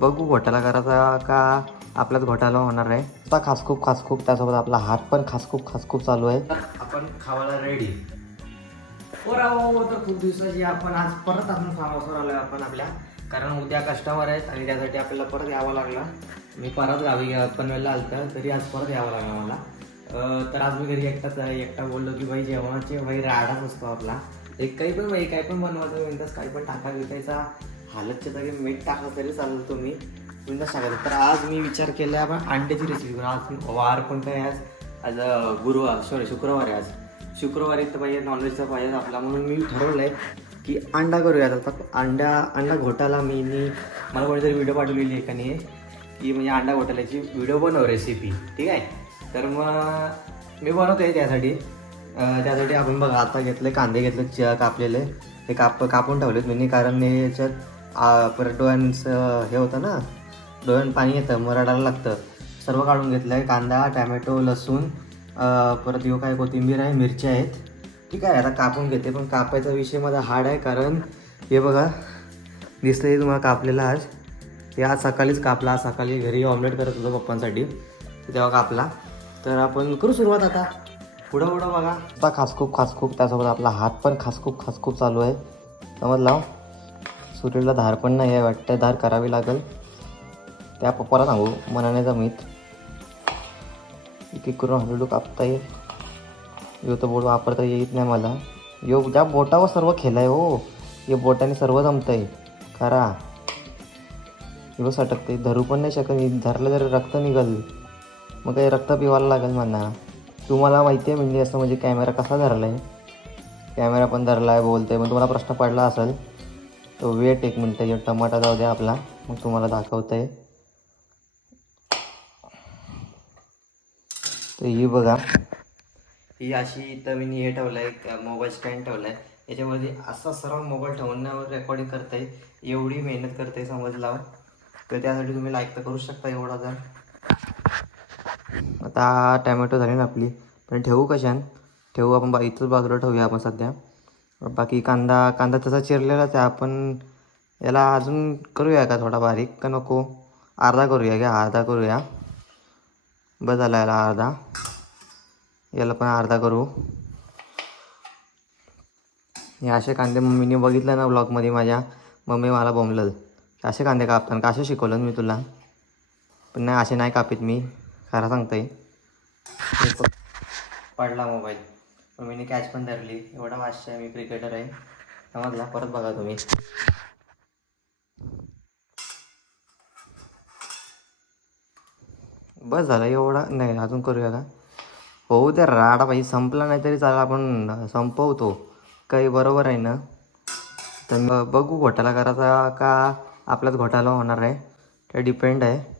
बघू घोटाळा करायचा का आपलाच घोटाळा होणार आहे. आता खासखूप त्यासोबत आपला हात पण खासखूप चालू आहे. आपण खावायला रेडी. तर खूप दिवसाची आपण आज परत आपण फार्म हाऊसवर आलोय आपण आपल्या, कारण उद्या कस्टमर आहेत आणि त्यासाठी आपल्याला परत यावं लागलं. मी परत गावी पनवेलला आलतं तरी आज परत यावं लागलं मला. तर आज मी घरी एकटा बोललो की भाई जेवणाची भाई राडाच असतो आपला. एक काही पण काही पण बनवायचं विंदास, काही पण टाका विकायचा, हालतच्या जागी मीठ टाकलं तरी चाललं तुम्ही विंदास टाकायचं. तर आज मी विचार केला आपण अंड्याची रेसिपी. आज वार कोणता आहे? आज शुक्रवार आहे. आज शुक्रवारी तर पाहिजे नॉनव्हेजचा पाहिजे आपला, म्हणून मी ठरवलं आहे की अंडा करूया. आता अंडा घोटाला मला कोणीतरी व्हिडिओ पाठवलेली एकाने की म्हणजे अंडा घोटाल्याची व्हिडिओ बनव रेसिपी, ठीक आहे. तर मग मी बनवतो आहे त्यासाठी आपण बघा आता घेतले कांदे घेतले कापलेले, ते कापून ठेवलेत मी, कारण याच्यात परत डोळ्यांचं हे होतं ना, डोळ्यात पाणी येतं, रडायला लागतं. सर्व काढून घेतलं आहे. कांदा, टॅमॅटो, लसूण, परत यो काय कोथिंबीर आहे, मिरच्या आहेत, ठीक आहे. आता कापून घेते, पण कापायचा विषय माझा हार्ड आहे, कारण हे बघा दिसतंय तुम्हाला कापलेला. आज हे आज सकाळीच कापला. आज सकाळी घरी ऑमलेट करत होतो पप्पांसाठी, तेव्हा कापला. तर आपण करू सुरुवात आता. पुढं बघा. आता खासखूप त्यासोबत आपला हात पण खासखूप चालू आहे, समजला. सुरीला धार पण नाही आहे वाटतं, धार करावी लागेल. त्या पप्पाला सांगू मनाने जमीत एक करून हळूहळू कापता येईल. यो तर बोट वापरता येत नाही मला. यो त्या बोटावर सर्व खेळाय हो, हे बोटाने सर्व जमतं आहे करा. यो सटकते, धरू पण नाही शकत. धरलं जर रक्त निघल, मग काही रक्त पिवायला लागेल म्हणा. तुम्हाला माहिती आहे म्हणजे असं म्हणजे कॅमेरा कसा धरला आहे, कॅमेरा पण धरला आहे बोलते. मग तुम्हाला प्रश्न पडला असेल तो वेट एक मिनटं, टमाटा जाऊ द्या आपला, मग तुम्हाला दाखवतं आहे. तर ही बघा, ही अशी इथं मी हे ठेवलं आहे, मोबाईल स्टँड ठेवला आहे. याच्यामध्ये असा सर्व मोबाईल ठेवण्यावर रेकॉर्डिंग करता आहे. एवढी मेहनत करते समजला. तर त्यासाठी तुम्ही लाईक तर करू शकता एवढा. जर आता टॅमॅटो झाली ना आपली, पण ठेवू कशान ठेवू आपण इथंच बाजूला ठेवूया आपण सध्या. बाकी कांदा तसा चिरलेलाच आहे. आपण याला अजून करूया का थोडा बारीक, का नको? अर्धा करूया. बस झाला याला अर्धा, याला पण अर्धा करू. हे असे कांदे मम्मीने बघितलं ना ब्लॉगमध्ये माझ्या, मम्मी मला बोंबलं असे कांदे कापताना. का असे शिकवलं मी तुला? पण नाही, असे नाही कापीत मी, खरं सांगतोय. पडला मोबाईल, मम्मीने कॅच पण धरली. एवढा वाशा आहे, मी क्रिकेटर आहे समजला. परत बघा तुम्ही. बस झालं एवढा, नाही अजून करूया का? हो त्या राडा पाहिजे, संपला नाही तरी चालेल, आपण संपवतो काही, बरोबर आहे ना. तर मग बघू घोटाळा करायचा का आपलाच घोटाळा होणार आहे, ते डिपेंड आहे.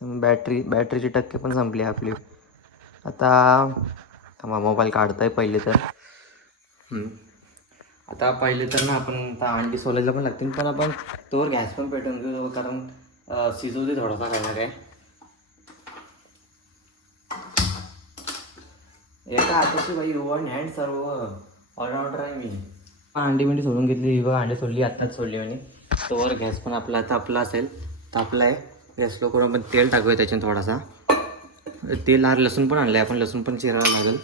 बॅटरीची टक्के पण संपली आपली. आता मोबाईल काढताय पहिले तर. आता पहिले तर ना आपण आता अंडी सोलायला पण लागतील, पण आपण तोवर गॅस पण पेटवून घेऊ, कारण शिजवू दे थोडासा काय काय. एका हाताची बाई वन हँड सर्व ऑलराऊंडर आहे मी. अंडी सोडून घेतली, ही बघा अंडी सोडली, आत्ताच सोडली म्हणे. तोवर गॅस पण आपला तापला असेल, तापला आहे गॅस. लो करून आपण तेल टाकूया त्याच्यात थोडासा. तेल लसूण पण आणलं आहे आपण, लसूण पण चिरायला लागेल.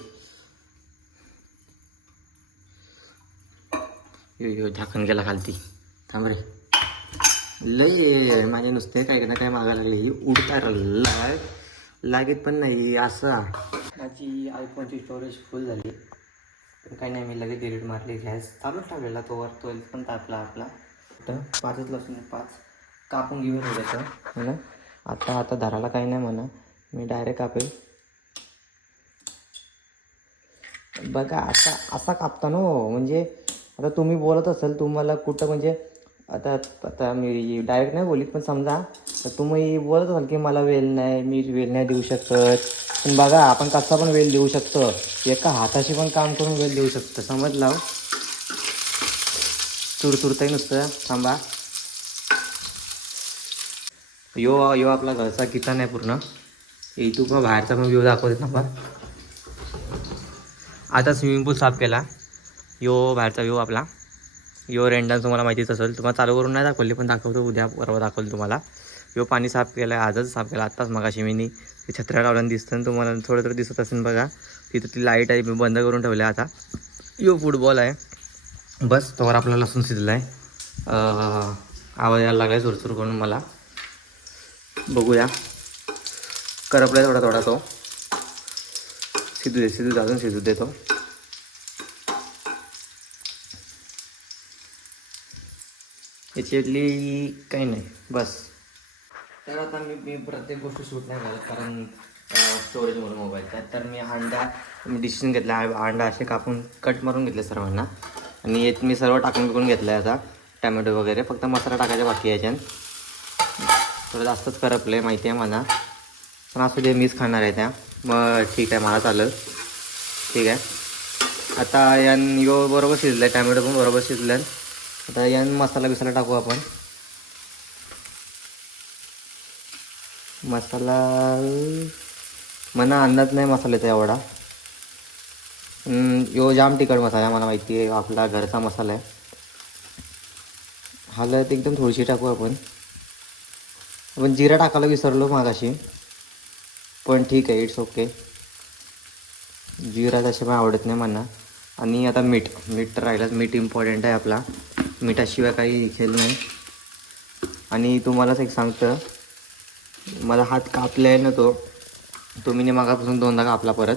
यो झाकण गेला खालती, थांब रे. लय माझे नुसते काय ना काय मागायला लागले, ही उडता लागत पण नाही असा. माझी आयफोनची स्टोरेज फुल झाली, पण काही नाही, मी लगेच डिलीट मारली. गॅस चालूच ठेवलेला तोवर, तो पण तापला आपला. तर 5च लसूण 5 कापून घेऊया थोडंसं म्हणा. आता धराला काही नाही म्हणा, मी डायरेक्ट कापेल. बघा असा कापता ना, म्हणजे आता तुम्ही बोलत असाल तुम्हाला कुठं म्हणजे आता मी डायरेक्ट नाही बोलीत, पण समजा तुम्ही बोलत असाल की मला वेल नाही, मी वेल नाही देऊ शकत. पण बघा आपण कसा पण वेल देऊ शकतो, एका हाताशी पण काम करून वेल देऊ शकतो, समजला. तुरतुरताही नुसतं. थांबा, यो आपला घरचा किचन आहे पूर्ण. इथून पण बाहेरचा पण व्ह्यू दाखवते. थांबा, आता स्विमिंग पूल साफ केला. यो बाहेरचा व्ह्यू आपला. यो रेंडा तुम्हाला माहितीच असेल. तुम्हाला चालू करून नाही दाखवली पण दाखवतो उद्या परवा दाखवलं तुम्हाला. यो पाणी साफ केलं आहे, आजच साफ केलं आत्ताच मगाशी मी. ते छत्र्या लावल्यानं दिसतं तुम्हाला थोडं तर दिसत असेल बघा. तिथं ती लाईट आहे मी बंद करून ठेवली आता. यो फुटबॉल आहे. बस तोवर आपला लसूण शिजला आहे. आवाज यायला लागला आहे सुरसुर करून मला. बघूया करपला आहे थोडा थोडा तो. शिजू दे अजून शिजू देतो. याच्यातली काही नाही बस. तर आता मी प्रत्येक गोष्ट शूट नाही करत कारण स्टोरेज म्हणून मोबाईलचा. तर मी डिसिजन घेतला आहे अंडा असे कापून कट मारून घेतले सर्वांना. आणि मी सर्व टाकून बिकून घेतलं आहे आता. टॅमॅटो वगैरे फक्त मसाला टाकायचा बाकी याच्यानं. थोडं जास्तच करपलं आहे माहिती आहे मला पण असं जे मीच खाणार आहे त्या. मग ठीक आहे मला चालेल. ठीक आहे आता यो बरोबर शिजलं आहे. टॅमॅटो पण बरोबर शिजलं आहे. आता मसाला बिसाला टाकू आपण. मसाला मला अंदाज नाही मसाल्याचा एवढा. यो जाम तिखट मसाला आहे मला माहिती आहे. आपला घरचा मसाला आहे. हळद एकदम थोडीशी टाकू आपण. जिरा टाकायला विसरलो मागाशी पण ठीक आहे इट्स ओके. जिरा तसे पण आवडत नाही मला. आणि आता मीठ तर राहिलंच. मीठ इम्पॉर्टंट आहे आपला. मिठाशिवाय काही खेळ नाही. आणि तुम्हालाच एक सांगतं मला हात कापला आहे ना तो मी मागापासून 2दा कापला परत.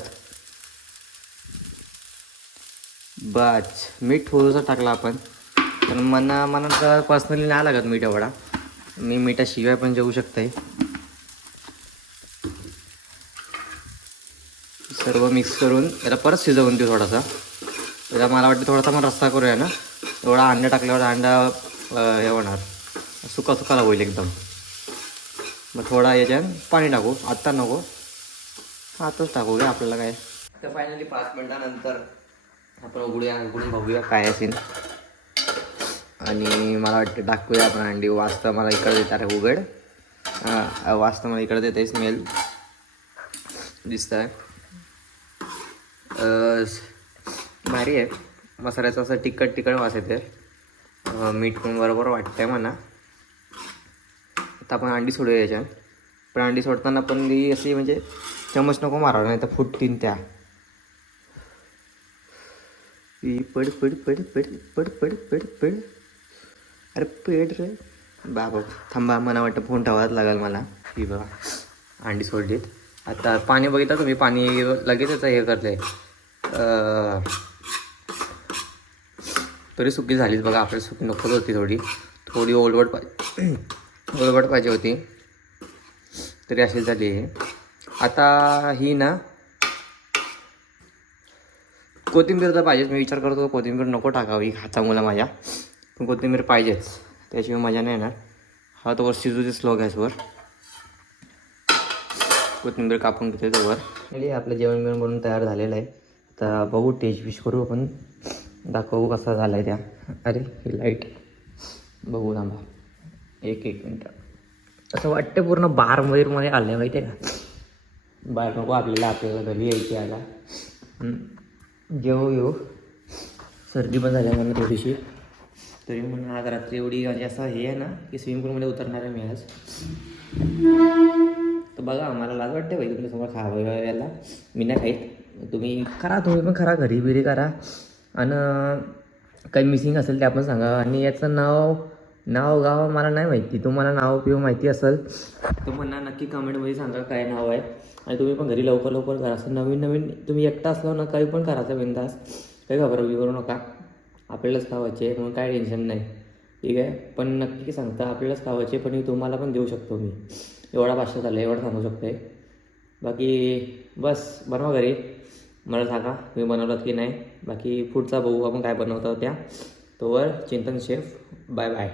बस मीठ थोडंसं टाकलं आपण. पण मला तर पर्सनली नाही लागत मीठ एवढा. मी मिठाशिवाय पण जेवू शकते. सर्व मिक्स करून त्याला परत शिजवून देऊ थोडासा. त्याला मला वाटतं थोडासा मग रस्सा करूया ना. एवढा अंडा टाकल्यावर अंडा हे होणार सुका होईल एकदम. मग थोडा याच्यात पाणी टाकू. आत्ता नको आताच टाकू घ्या आपल्याला काय. तर फायनली 5 मिनिटानंतर आपण उघडून बघूया काय असेल. आणि मला वाटतं टाकूया आपण अंडी. वाजता मला इकडे देत आहे उघड. वाजता मला इकडे देते स्मेल दिसत आहे. भारी आहे मसाल्याचा असं तिखट वास येते. मीठ पण बरोबर वाटतंय म्हणा. आता आपण अंडी सोडूया याच्यात. पण अंडी सोडताना पण ती अशी म्हणजे चमच नको मारा नाही तर फुटतीन त्या. पड पड पड पड पड पड पड पड अरे पेड रे बाबा. थांबा मला वाटतं फोन ठेवायला लागेल मला. ही बघा अंडी सोडलीत. आता पाणी बघितलं तुम्ही. पाणी लगेच याचं हे करते. तरी सुकी झालीच बघा. आपल्याला सुकी नकोच होती. थोडी ओलवट पाहिजे होती. तरी अशी झाली आहे. आता ही ना कोथिंबीर तर पाहिजेच. मी विचार करतो कोथिंबीर नको टाकावी चांगला माझ्या. पण कोथिंबीर पाहिजेच त्याशिवाय मजा नाही येणार. हा तोवर शिजू दे स्लो गॅसवर. कोथिंबीर कापून घेते तोवर. आपलं जेवण बनवून तयार झालेलं आहे. आता बघू टेस्ट फिश करू आपण. दाखवू कसा झाला आहे त्या. अरे ही लाईट बघू थांबा एक मिनटं. असं वाटतं पूर्ण बारमध्ये आलं आहे माहिती आहे का. बाहेर नको आपल्याला घरी यायची आला. येऊ सर्दी पण झाली मला थोडीशी. तरी म्हणून आज रात्री एवढी म्हणजे असं हे आहे ना की स्विमिंग पूलमध्ये उतरणार आहे मी आज. तर बघा मला लाज वाटते भाई तुमच्यासमोर खावं यायला. मी नाही खाईत. तुम्ही पण करा घरी बिरी करा. आणि काही मिसिंग असेल ते आपण सांगा. आणि याचं नाव गाव मला नाही माहिती. तुम्हाला नाव पिव माहिती असेल तर म्हणा नक्की कमेंटमध्ये सांगा काय नाव आहे. आणि तुम्ही पण घरी लवकर करा. असं नवीन तुम्ही एकटा असलो ना काही पण करायचं बिंदास. काही घाबरवी करू नका. आपल्यालाच खावायचे म्हणून काय टेन्शन नाही. ठीक आहे. पण नक्की सांगता आपल्यालाच खावायचे. पण तुम्हाला पण देऊ शकतो मी. एवढा भाषा झाला एवढं सांगू शकतो. बाकी बस बनवा घरी. मला सांगा तुम्ही बनवलात की नाही. बाकी पुढचा बघू आपण काय बनवतो त्या. तोवर चिंतन शेफ बाय बाय.